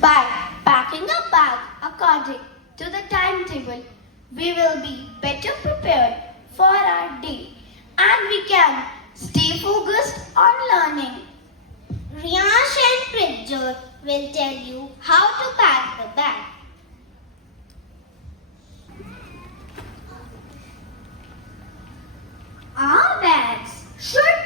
By packing a bag according to the timetable, we will be better prepared for our day and we can stay focused on learning. Riyash and Pritjot will tell you how to pack the bag. Our bags should